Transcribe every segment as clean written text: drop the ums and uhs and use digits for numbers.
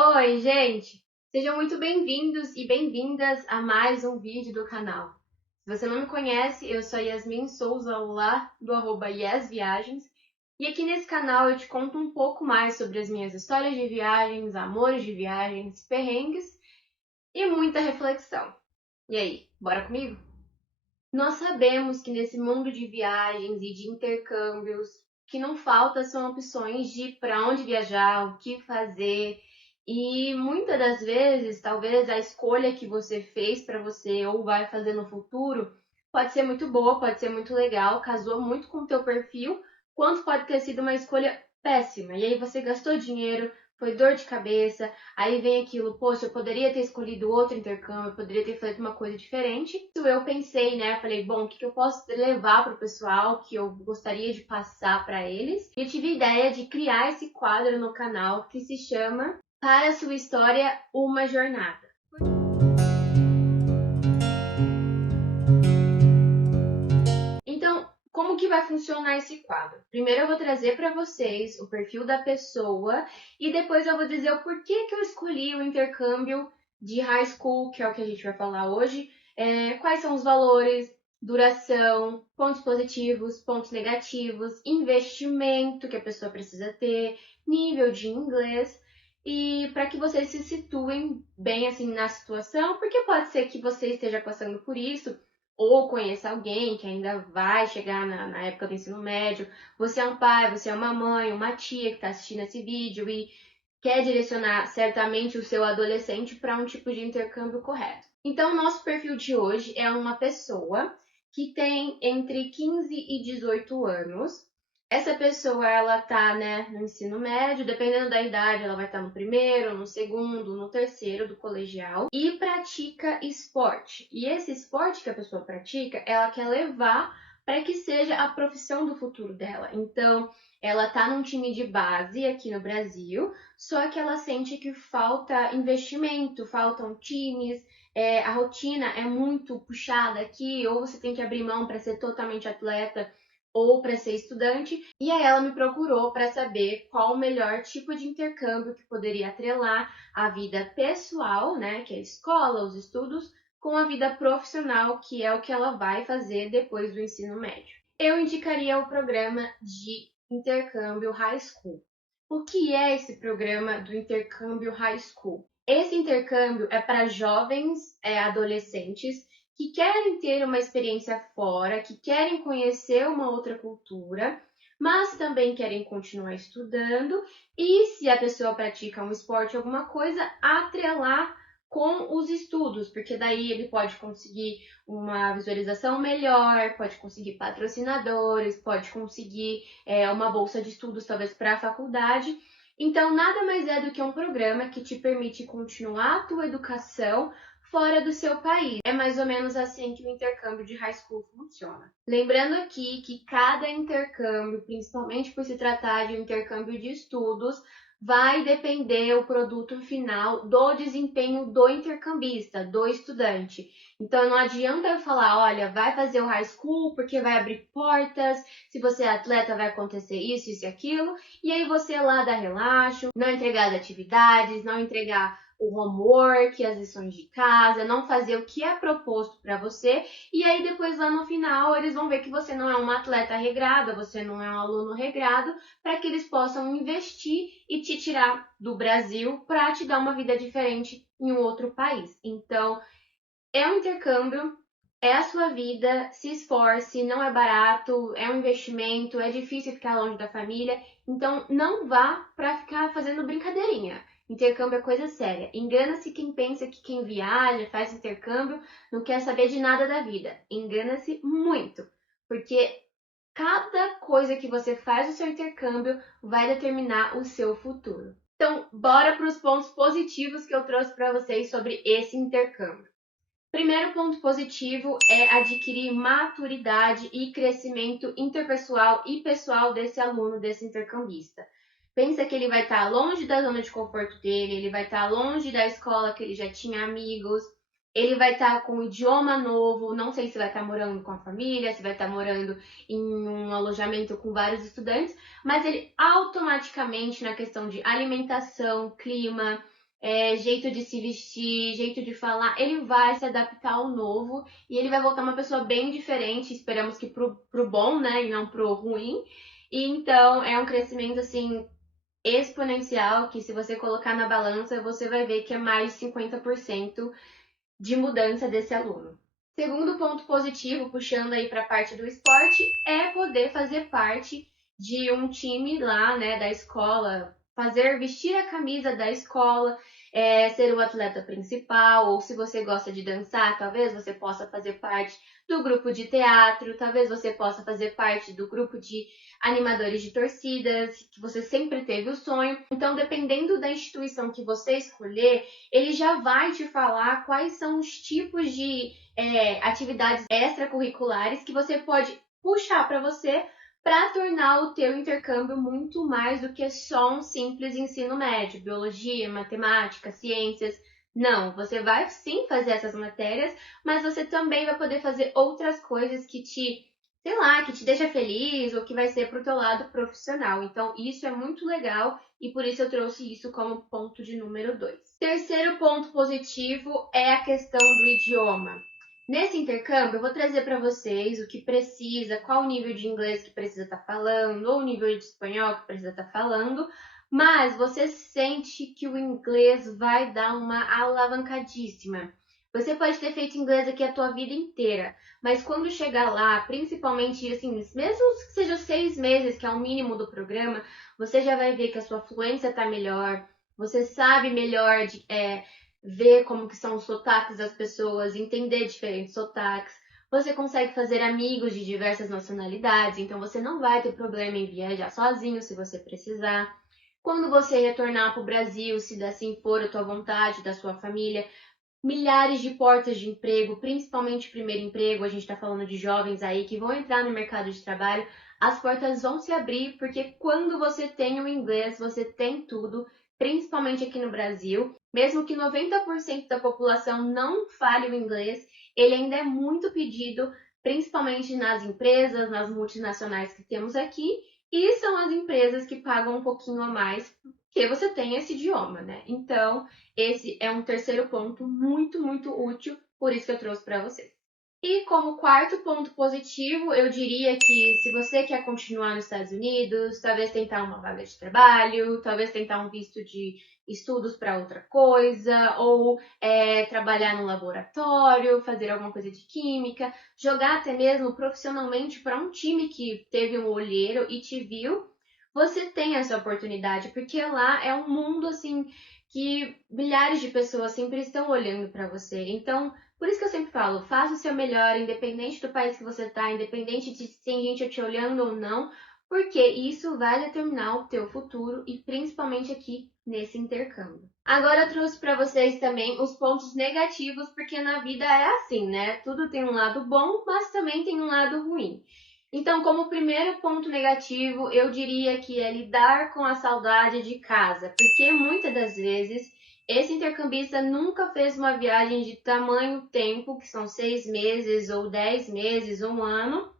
Oi, gente! Sejam muito bem-vindos e bem-vindas a mais um vídeo do canal. Se você não me conhece, eu sou Yasmin Souza, lá do @yasviagens, e aqui nesse canal eu te conto um pouco mais sobre as minhas histórias de viagens, amores de viagens, perrengues e muita reflexão. E aí, bora comigo? Nós sabemos que nesse mundo de viagens e de intercâmbios, que não falta são opções de para onde viajar, o que fazer, e muitas das vezes, talvez a escolha que você fez para você ou vai fazer no futuro pode ser muito boa, pode ser muito legal, casou muito com o teu perfil, quanto pode ter sido uma escolha péssima. E aí você gastou dinheiro, foi dor de cabeça, aí vem aquilo, poxa, eu poderia ter escolhido outro intercâmbio, eu poderia ter feito uma coisa diferente. Isso eu pensei, né? Falei, bom, o que eu posso levar para o pessoal que eu gostaria de passar para eles? E eu tive a ideia de criar esse quadro no canal que se chama Para a Sua História, uma Jornada. Então, como que vai funcionar esse quadro? Primeiro eu vou trazer para vocês o perfil da pessoa e depois eu vou dizer o porquê que eu escolhi o intercâmbio de high school, que é o que a gente vai falar hoje, quais são os valores, duração, pontos positivos, pontos negativos, investimento que a pessoa precisa ter, nível de inglês e para que vocês se situem bem assim na situação, porque pode ser que você esteja passando por isso ou conheça alguém que ainda vai chegar na época do ensino médio, você é um pai, você é uma mãe, uma tia que está assistindo esse vídeo e quer direcionar certamente o seu adolescente para um tipo de intercâmbio correto. Então, o nosso perfil de hoje é uma pessoa que tem entre 15 e 18 anos. Essa pessoa, ela tá, né, no ensino médio, dependendo da idade, ela vai estar no primeiro, no segundo, no terceiro do colegial e pratica esporte. E esse esporte que a pessoa pratica, ela quer levar para que seja a profissão do futuro dela. Então, ela tá num time de base aqui no Brasil, só que ela sente que falta investimento, faltam times, a rotina é muito puxada aqui, ou você tem que abrir mão para ser totalmente atleta ou para ser estudante, e aí ela me procurou para saber qual o melhor tipo de intercâmbio que poderia atrelar a vida pessoal, né, que é a escola, os estudos, com a vida profissional, que é o que ela vai fazer depois do ensino médio. Eu indicaria o programa de intercâmbio High School. O que é esse programa do intercâmbio High School? Esse intercâmbio é para jovens adolescentes que querem ter uma experiência fora, que querem conhecer uma outra cultura, mas também querem continuar estudando e, se a pessoa pratica um esporte, alguma coisa, atrelar com os estudos, porque daí ele pode conseguir uma visualização melhor, pode conseguir patrocinadores, pode conseguir uma bolsa de estudos talvez para a faculdade. Então, nada mais é do que um programa que te permite continuar a tua educação fora do seu país. É mais ou menos assim que o intercâmbio de high school funciona. Lembrando aqui que cada intercâmbio, principalmente por se tratar de um intercâmbio de estudos, vai depender o produto final do desempenho do intercambista, do estudante. Então não adianta eu falar, olha, vai fazer o high school porque vai abrir portas, se você é atleta vai acontecer isso, isso e aquilo, e aí você lá dá relaxo, não entregar as atividades, não entregar o homework, as lições de casa, não fazer o que é proposto para você, e aí depois lá no final eles vão ver que você não é uma atleta regrada, você não é um aluno regrado, para que eles possam investir e te tirar do Brasil para te dar uma vida diferente em um outro país. Então, é um intercâmbio, é a sua vida, se esforce, não é barato, é um investimento, é difícil ficar longe da família, então não vá para ficar fazendo brincadeirinha. Intercâmbio é coisa séria. Engana-se quem pensa que quem viaja, faz intercâmbio, não quer saber de nada da vida. Engana-se muito, porque cada coisa que você faz no seu intercâmbio vai determinar o seu futuro. Então, bora para os pontos positivos que eu trouxe para vocês sobre esse intercâmbio. Primeiro ponto positivo é adquirir maturidade e crescimento interpessoal e pessoal desse aluno, desse intercambista. Pensa que ele vai estar longe da zona de conforto dele, ele vai estar longe da escola que ele já tinha amigos, ele vai estar com um idioma novo, não sei se vai estar morando com a família, se vai estar morando em um alojamento com vários estudantes, mas ele automaticamente, na questão de alimentação, clima, jeito de se vestir, jeito de falar, ele vai se adaptar ao novo e ele vai voltar uma pessoa bem diferente, esperamos que pro bom, né, e não pro ruim. E então é um crescimento assim exponencial que se você colocar na balança, você vai ver que é mais de 50% de mudança desse aluno. Segundo ponto positivo, puxando aí para a parte do esporte, é poder fazer parte de um time lá, né, da escola, vestir a camisa da escola, ser o atleta principal, ou se você gosta de dançar, talvez você possa fazer parte do grupo de teatro, talvez você possa fazer parte do grupo de animadores de torcidas, que você sempre teve o sonho. Então, dependendo da instituição que você escolher, ele já vai te falar quais são os tipos de atividades extracurriculares que você pode puxar para você para tornar o teu intercâmbio muito mais do que só um simples ensino médio, biologia, matemática, ciências. Não, você vai sim fazer essas matérias, mas você também vai poder fazer outras coisas que sei lá, que te deixa feliz ou que vai ser pro teu lado profissional. Então, isso é muito legal e por isso eu trouxe isso como ponto de número 2. Terceiro ponto positivo é a questão do idioma. Nesse intercâmbio, eu vou trazer para vocês o que precisa, qual o nível de inglês que precisa estar falando, ou o nível de espanhol que precisa estar falando, mas você sente que o inglês vai dar uma alavancadíssima. Você pode ter feito inglês aqui a tua vida inteira, mas quando chegar lá, principalmente assim, mesmo que seja 6 meses, que é o mínimo do programa, você já vai ver que a sua fluência está melhor, você sabe melhor ver como que são os sotaques das pessoas, entender diferentes sotaques. Você consegue fazer amigos de diversas nacionalidades, então você não vai ter problema em viajar sozinho se você precisar. Quando você retornar para o Brasil, se assim for a tua vontade, da sua família, milhares de portas de emprego, principalmente primeiro emprego, a gente está falando de jovens aí que vão entrar no mercado de trabalho, as portas vão se abrir, porque quando você tem o inglês, você tem tudo, principalmente aqui no Brasil. Mesmo que 90% da população não fale o inglês, ele ainda é muito pedido, principalmente nas empresas, nas multinacionais que temos aqui, e são as empresas que pagam um pouquinho a mais que você tem esse idioma, né? Então, esse é um terceiro ponto muito, muito útil, por isso que eu trouxe para vocês. E como quarto ponto positivo, eu diria que se você quer continuar nos Estados Unidos, talvez tentar uma vaga de trabalho, talvez tentar um visto de estudos para outra coisa, ou trabalhar no laboratório, fazer alguma coisa de química, jogar até mesmo profissionalmente para um time que teve um olheiro e te viu, você tem essa oportunidade, porque lá é um mundo assim que milhares de pessoas sempre estão olhando para você. Então, por isso que eu sempre falo, faça o seu melhor, independente do país que você está, independente de se tem gente te olhando ou não, porque isso vai determinar o teu futuro e principalmente aqui nesse intercâmbio. Agora eu trouxe para vocês também os pontos negativos, porque na vida é assim, né? Tudo tem um lado bom, mas também tem um lado ruim. Então, como primeiro ponto negativo, eu diria que é lidar com a saudade de casa, porque muitas das vezes esse intercambista nunca fez uma viagem de tamanho tempo, que são 6 meses, ou 10 meses, um ano.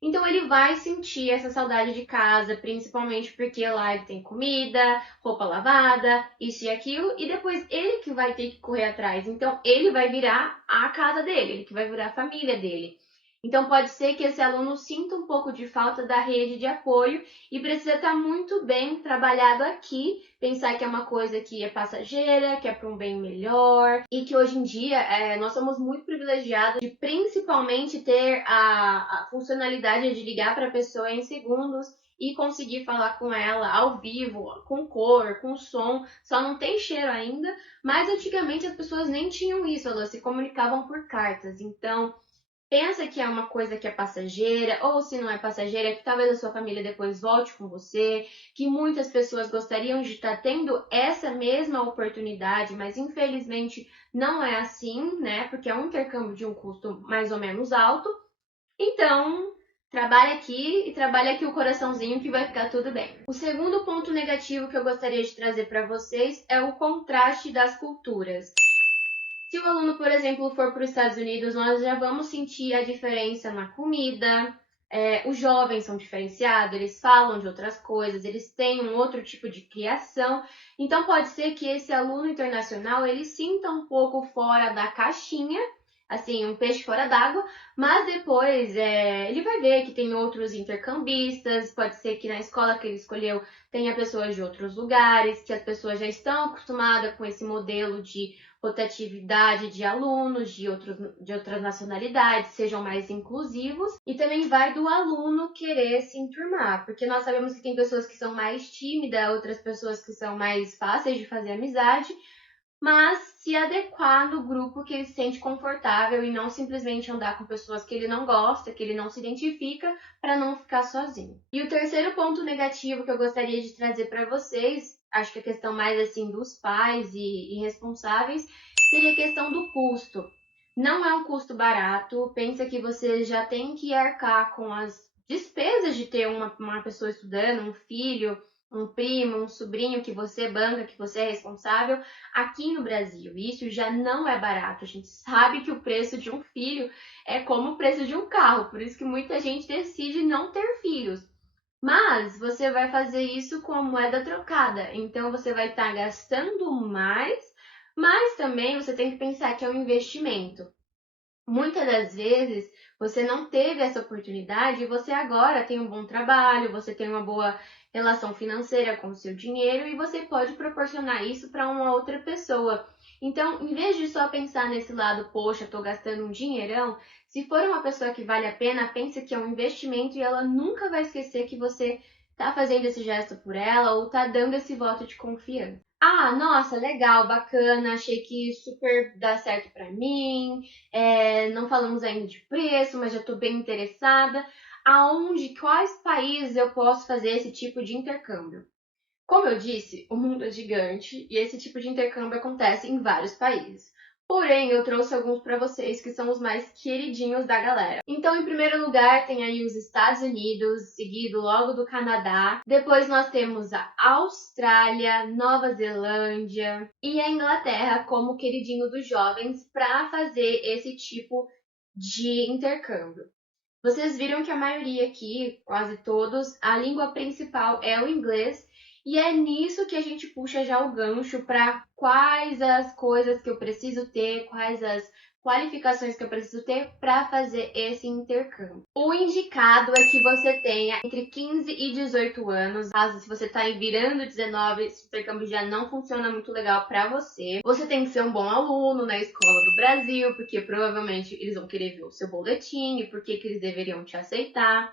Então ele vai sentir essa saudade de casa, principalmente porque lá ele tem comida, roupa lavada, isso e aquilo, e depois ele que vai ter que correr atrás. Então ele vai virar a casa dele, ele que vai virar a família dele. Então pode ser que esse aluno sinta um pouco de falta da rede de apoio e precisa estar muito bem trabalhado aqui, pensar que é uma coisa que é passageira, que é para um bem melhor e que hoje em dia nós somos muito privilegiados de principalmente ter a funcionalidade de ligar para a pessoa em segundos e conseguir falar com ela ao vivo, com cor, com som, só não tem cheiro ainda, mas antigamente as pessoas nem tinham isso, elas se comunicavam por cartas, então pensa que é uma coisa que é passageira, ou se não é passageira, que talvez a sua família depois volte com você, que muitas pessoas gostariam de estar tendo essa mesma oportunidade, mas infelizmente não é assim, né? Porque é um intercâmbio de um custo mais ou menos alto. Então, trabalha aqui e trabalha aqui o coraçãozinho que vai ficar tudo bem. O segundo ponto negativo que eu gostaria de trazer para vocês é o contraste das culturas. Se o aluno, por exemplo, for para os Estados Unidos, nós já vamos sentir a diferença na comida, Os jovens são diferenciados, eles falam de outras coisas, eles têm um outro tipo de criação. Então pode ser que esse aluno internacional ele sinta um pouco fora da caixinha, assim, um peixe fora d'água, mas depois ele vai ver que tem outros intercambistas, pode ser que na escola que ele escolheu tenha pessoas de outros lugares, que as pessoas já estão acostumadas com esse modelo de rotatividade de alunos de outras nacionalidades, sejam mais inclusivos, e também vai do aluno querer se enturmar, porque nós sabemos que tem pessoas que são mais tímidas, outras pessoas que são mais fáceis de fazer amizade, mas se adequar no grupo que ele se sente confortável e não simplesmente andar com pessoas que ele não gosta, que ele não se identifica, para não ficar sozinho. E o terceiro ponto negativo que eu gostaria de trazer para vocês, acho que a questão mais assim dos pais e responsáveis, seria a questão do custo. Não é um custo barato, pensa que você já tem que arcar com as despesas de ter uma pessoa estudando, um filho, um primo, um sobrinho que você banca, que você é responsável aqui no Brasil. Isso já não é barato. A gente sabe que o preço de um filho é como o preço de um carro, por isso que muita gente decide não ter filhos. Mas você vai fazer isso com a moeda trocada, então você vai estar gastando mais, mas também você tem que pensar que é um investimento. Muitas das vezes você não teve essa oportunidade e você agora tem um bom trabalho, você tem uma boa relação financeira com o seu dinheiro e você pode proporcionar isso para uma outra pessoa. Então, em vez de só pensar nesse lado, poxa, estou gastando um dinheirão, se for uma pessoa que vale a pena, pense que é um investimento e ela nunca vai esquecer que você está fazendo esse gesto por ela ou está dando esse voto de confiança. Ah, nossa, legal, bacana, achei que super dá certo para mim. Não falamos ainda de preço, mas já estou bem interessada. Quais países eu posso fazer esse tipo de intercâmbio? Como eu disse, o mundo é gigante e esse tipo de intercâmbio acontece em vários países. Porém, eu trouxe alguns para vocês que são os mais queridinhos da galera. Então, em primeiro lugar, tem aí os Estados Unidos, seguido logo do Canadá. Depois nós temos a Austrália, Nova Zelândia e a Inglaterra como queridinho dos jovens para fazer esse tipo de intercâmbio. Vocês viram que a maioria aqui, quase todos, a língua principal é o inglês e é nisso que a gente puxa já o gancho para quais as coisas que eu preciso ter, quais as qualificações que eu preciso ter para fazer esse intercâmbio. O indicado é que você tenha entre 15 e 18 anos. Caso se você está virando 19, esse intercâmbio já não funciona muito legal para você. Você tem que ser um bom aluno na escola do Brasil, porque provavelmente eles vão querer ver o seu boletim e por que eles deveriam te aceitar.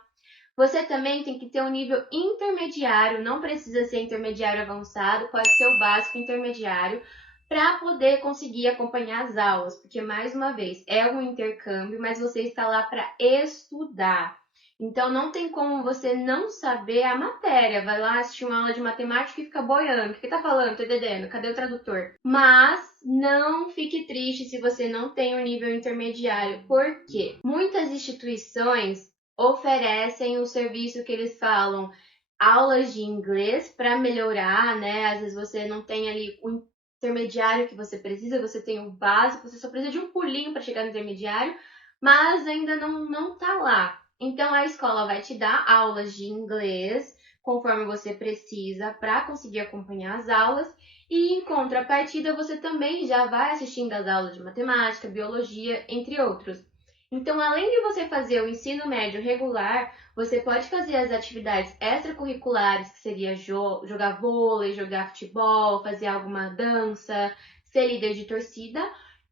Você também tem que ter um nível intermediário, não precisa ser intermediário avançado, pode ser o básico intermediário, para poder conseguir acompanhar as aulas, porque mais uma vez é um intercâmbio, mas você está lá para estudar. Então não tem como você não saber a matéria. Vai lá assistir uma aula de matemática e fica boiando. O que tá falando? Tô entendendo. Cadê o tradutor? Mas não fique triste se você não tem um nível intermediário, porque muitas instituições oferecem o serviço que eles falam aulas de inglês para melhorar, né? Às vezes você não tem ali o intermediário que você precisa, você tem o básico, você só precisa de um pulinho para chegar no intermediário, mas ainda não tá lá. Então a escola vai te dar aulas de inglês conforme você precisa para conseguir acompanhar as aulas e em contrapartida você também já vai assistindo às aulas de matemática, biologia, entre outros. Então, além de você fazer o ensino médio regular, você pode fazer as atividades extracurriculares, que seria jogar vôlei, jogar futebol, fazer alguma dança, ser líder de torcida.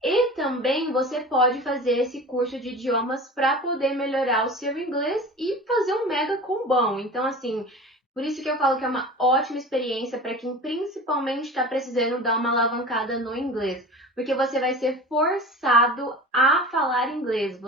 E também você pode fazer esse curso de idiomas para poder melhorar o seu inglês e fazer um mega combão. Então, assim, por isso que eu falo que é uma ótima experiência para quem principalmente está precisando dar uma alavancada no inglês, porque você vai ser forçado a falar inglês.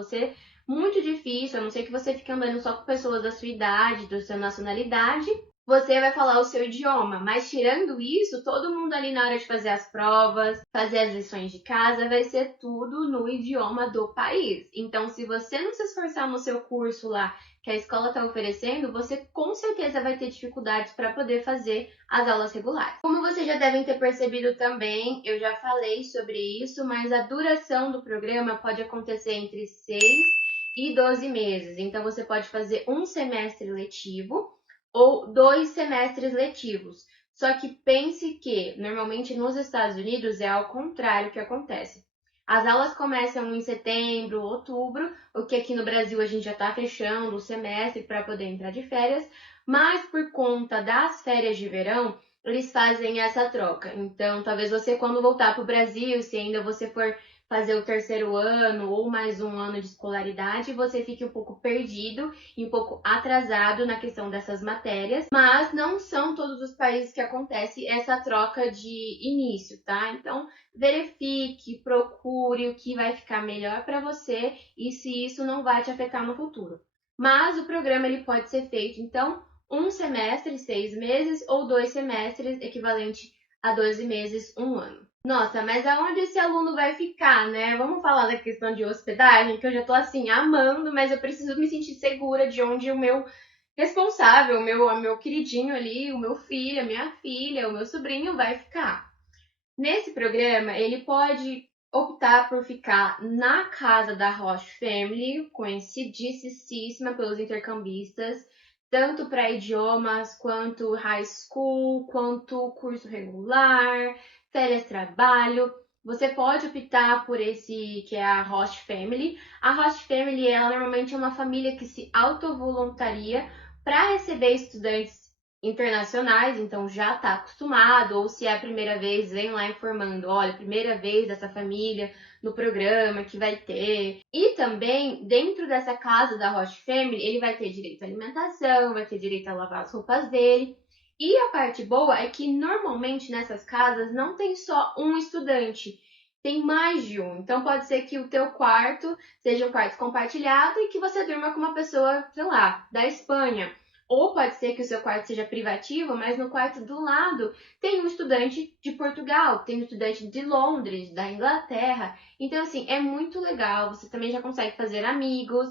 Muito difícil, a não ser que você fique andando só com pessoas da sua idade, da sua nacionalidade, você vai falar o seu idioma. Mas tirando isso, todo mundo ali na hora de fazer as provas, fazer as lições de casa, vai ser tudo no idioma do país. Então, se você não se esforçar no seu curso lá, que a escola está oferecendo, você com certeza vai ter dificuldades para poder fazer as aulas regulares. Como vocês já devem ter percebido também, eu já falei sobre isso, mas a duração do programa pode acontecer entre 6 e 12 meses. Então, você pode fazer um semestre letivo ou 2 semestres letivos. Só que pense que, normalmente nos Estados Unidos, é ao contrário que acontece. As aulas começam em setembro, outubro, o que aqui no Brasil a gente já está fechando o semestre para poder entrar de férias, mas por conta das férias de verão, eles fazem essa troca. Então, talvez você, quando voltar para o Brasil, se ainda você for fazer o terceiro ano ou mais um ano de escolaridade, você fique um pouco perdido e um pouco atrasado na questão dessas matérias, mas não são todos os países que acontece essa troca de início, tá? Então, verifique, procure o que vai ficar melhor para você e se isso não vai te afetar no futuro. Mas o programa ele pode ser feito, então, um semestre, 6 meses, ou 2 semestres, equivalente a 12 meses, um ano. Nossa, mas aonde esse aluno vai ficar, né? Vamos falar da questão de hospedagem, que eu já tô assim, amando, mas eu preciso me sentir segura de onde o meu responsável, o meu queridinho ali, o meu filho, a minha filha, o meu sobrinho vai ficar. Nesse programa, ele pode optar por ficar na casa da Host Family, conhecidíssima pelos intercambistas, tanto para idiomas, quanto high school, quanto curso regular, férias trabalho. Você pode optar por esse que é a Host Family. A Host Family, ela normalmente é uma família que se autovoluntaria para receber estudantes internacionais, então já está acostumado, ou se é a primeira vez, vem lá informando, olha, primeira vez dessa família no programa que vai ter. E também, dentro dessa casa da Host Family, ele vai ter direito à alimentação, vai ter direito a lavar as roupas dele. E a parte boa é que normalmente nessas casas não tem só um estudante, tem mais de um. Então pode ser que o teu quarto seja um quarto compartilhado e que você durma com uma pessoa, sei lá, da Espanha. Ou pode ser que o seu quarto seja privativo, mas no quarto do lado tem um estudante de Portugal, tem um estudante de Londres, da Inglaterra. Então, assim, é muito legal. Você também já consegue fazer amigos.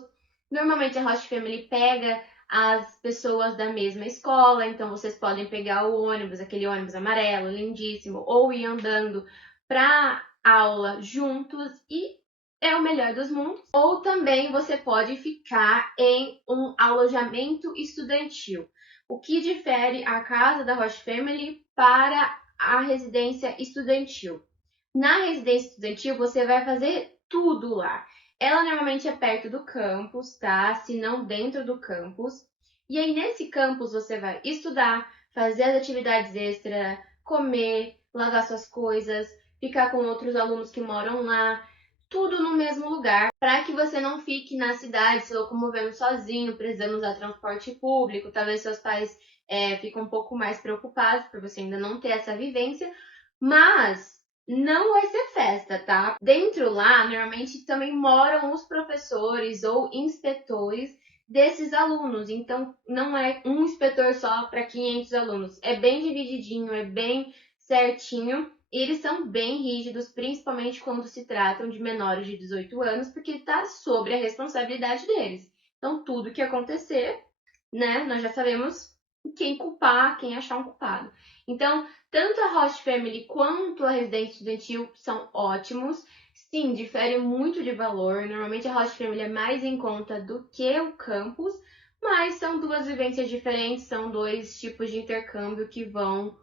Normalmente a Host Family pega as pessoas da mesma escola, então vocês podem pegar o ônibus, aquele ônibus amarelo, lindíssimo, ou ir andando para aula juntos e é o melhor dos mundos. Ou também você pode ficar em um alojamento estudantil, o que difere a casa da Host Family para a residência estudantil. Na residência estudantil, você vai fazer tudo lá. Ela normalmente é perto do campus, tá? Se não dentro do campus. E aí, nesse campus, você vai estudar, fazer as atividades extras, comer, lavar suas coisas, ficar com outros alunos que moram lá, tudo no mesmo lugar, para que você não fique na cidade se locomovendo sozinho, precisando usar transporte público. Talvez seus pais fiquem um pouco mais preocupados por você ainda não ter essa vivência, mas não vai ser festa, tá? Dentro lá, normalmente também moram os professores ou inspetores desses alunos. Então, não é um inspetor só para 500 alunos. É bem divididinho, é bem certinho. E eles são bem rígidos, principalmente quando se tratam de menores de 18 anos, porque está sobre a responsabilidade deles. Então, tudo que acontecer, né, nós já sabemos quem culpar, quem achar um culpado. Então, tanto a Host Family quanto a residência estudantil são ótimos. Sim, diferem muito de valor. Normalmente a Host Family é mais em conta do que o campus, mas são duas vivências diferentes, são dois tipos de intercâmbio que vão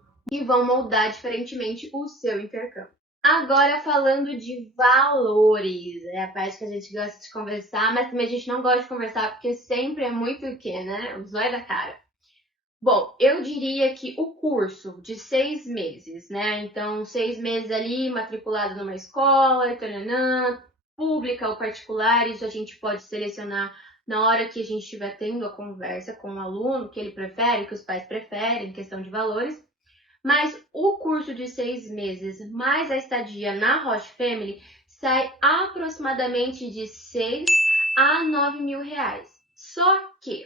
moldar diferentemente o seu intercâmbio. Agora falando de valores, é a parte que a gente gosta de conversar, mas também a gente não gosta de conversar porque sempre é muito o quê, né? O zóio da cara. Bom, eu diria que o curso de 6 meses, né? Então, 6 meses ali matriculado numa escola, taranã, pública ou particular, isso a gente pode selecionar na hora que a gente estiver tendo a conversa com o aluno, que ele prefere, que os pais preferem, questão de valores. Mas o curso de 6 meses mais a estadia na Host Family sai aproximadamente de 6 a 9 mil reais. Só que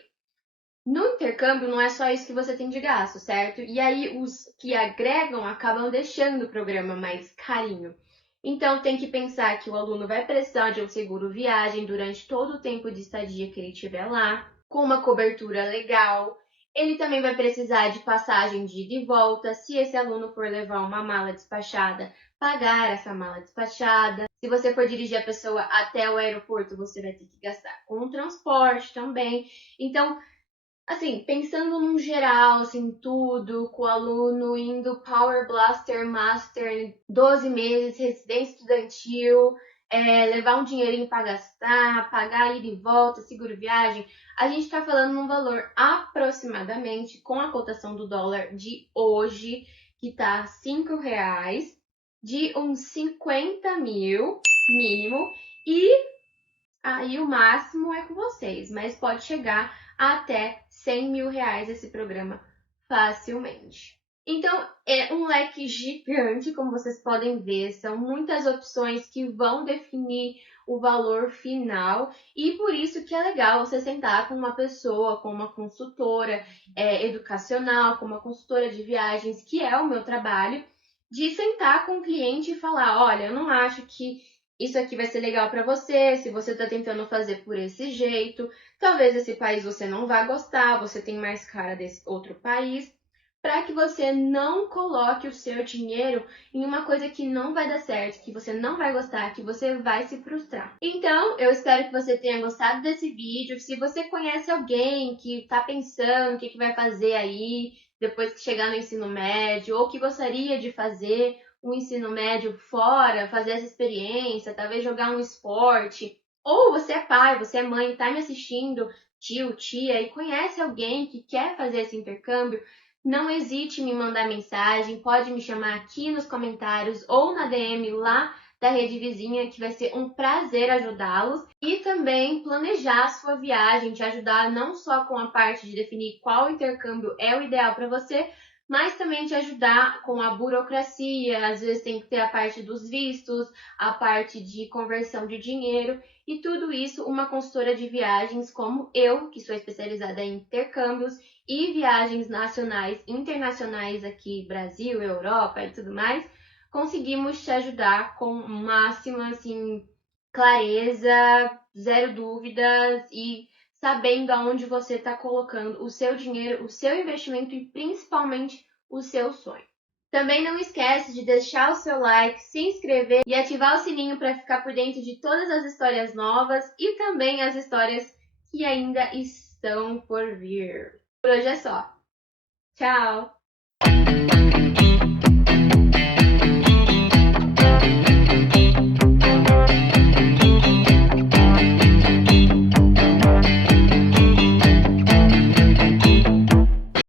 no intercâmbio não é só isso que você tem de gasto, certo? E aí os que agregam acabam deixando o programa mais carinho. Então tem que pensar que o aluno vai precisar de um seguro viagem durante todo o tempo de estadia que ele estiver lá, com uma cobertura legal. Ele também vai precisar de passagem de ida e volta, se esse aluno for levar uma mala despachada, pagar essa mala despachada. Se você for dirigir a pessoa até o aeroporto, você vai ter que gastar com o transporte também. Então, assim, pensando num geral, assim, tudo, com o aluno indo Power Blaster Master, 12 meses, residência estudantil, levar um dinheirinho para gastar, pagar ida e volta, seguro viagem, a gente está falando num valor aproximadamente, com a cotação do dólar de hoje, que tá R$ 5, de uns 50 mil mínimo, e aí o máximo é com vocês, mas pode chegar até R$ 100 mil esse programa facilmente. Então, é um leque gigante, como vocês podem ver, são muitas opções que vão definir o valor final, e por isso que é legal você sentar com uma pessoa, com uma consultora educacional, com uma consultora de viagens, que é o meu trabalho, de sentar com o cliente e falar, olha, eu não acho que isso aqui vai ser legal para você, se você está tentando fazer por esse jeito, talvez esse país você não vá gostar, você tem mais cara desse outro país, para que você não coloque o seu dinheiro em uma coisa que não vai dar certo, que você não vai gostar, que você vai se frustrar. Então, eu espero que você tenha gostado desse vídeo. Se você conhece alguém que está pensando o que vai fazer aí, depois que chegar no ensino médio, ou que gostaria de fazer um ensino médio fora, fazer essa experiência, talvez jogar um esporte, ou você é pai, você é mãe, está me assistindo, tio, tia, e conhece alguém que quer fazer esse intercâmbio, não hesite em me mandar mensagem, pode me chamar aqui nos comentários ou na DM lá da Rede Vizinha, que vai ser um prazer ajudá-los, e também planejar a sua viagem, te ajudar não só com a parte de definir qual intercâmbio é o ideal para você, mas também te ajudar com a burocracia. Às vezes tem que ter a parte dos vistos, a parte de conversão de dinheiro, e tudo isso uma consultora de viagens como eu, que sou especializada em intercâmbios e viagens nacionais e internacionais aqui, Brasil, Europa e tudo mais, conseguimos te ajudar com máxima, assim, clareza, zero dúvidas e sabendo aonde você está colocando o seu dinheiro, o seu investimento e principalmente o seu sonho. Também não esquece de deixar o seu like, se inscrever e ativar o sininho para ficar por dentro de todas as histórias novas e também as histórias que ainda estão por vir. Por hoje é só. Tchau!